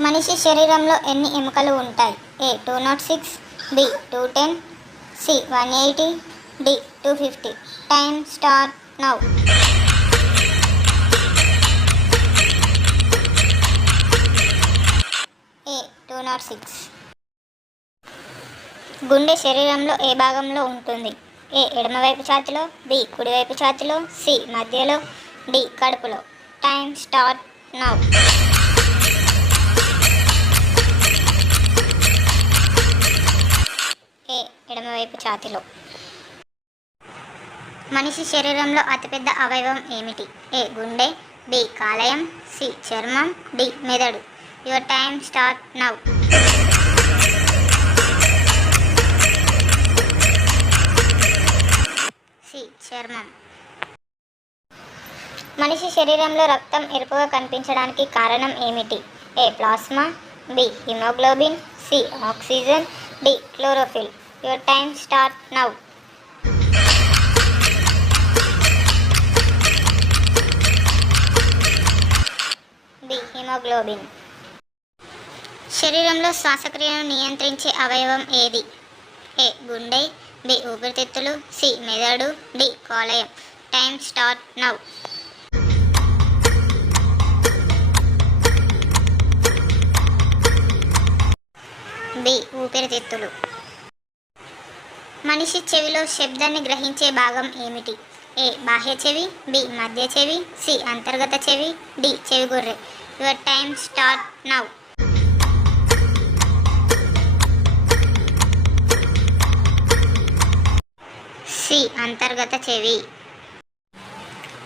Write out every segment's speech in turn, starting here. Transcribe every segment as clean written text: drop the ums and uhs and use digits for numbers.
మనిషి శరీరంలో ఎన్ని ఎముకలు ఉంటాయి? A 206, B 210, C 180, D 250. Time start now. A 206. గుండె శరీరంలో ఏ భాగంలో ఉంటుంది? ఏ ఎడమవైపు ఛాతీలో, బి కుడివైపు ఛాతీలో, సి మధ్యలో, డి కడుపులో. Time start now. ఏ ఎడమవైపు ఛాతీలో. మనిషి శరీరంలో అతిపెద్ద అవయవం ఏమిటి? ఏ గుండె, బి కాలేయం, సి చర్మం, డి మెదడు. Your time start now. C చర్మం. మనిషి శరీరంలో రక్తం ఎరుపుగా కనిపించడానికి కారణం ఏమిటి? A plasma, B haemoglobin, C oxygen, D chlorophyll. Your time start now. B haemoglobin. శరీరంలో శ్వాసక్రియను నియంత్రించే అవయవం ఏది? ఏ గుండె, బి ఊపిరితిత్తులు, సి మెదడు, డి కాలేయం. Time start now. బి ఊపిరితిత్తులు. మనిషి చెవిలో శబ్దాన్ని గ్రహించే భాగం ఏమిటి? ఏ బాహ్య చెవి, బి మధ్య చెవి, సి అంతర్గత చెవి, డి చెవిగొర్రె. Your time start now. C అంతర్గత చెవి.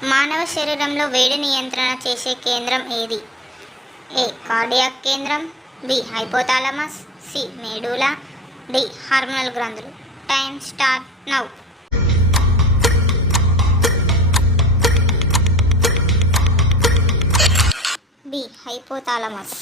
మానవ శరీరంలో వేడి నియంత్రణ చేసే కేంద్రం ఏది? ఏ కార్డియాక్ కేంద్రం, B hypothalamus, C medulla, D hormonal గ్రంథులు. Time start now. B hypothalamus.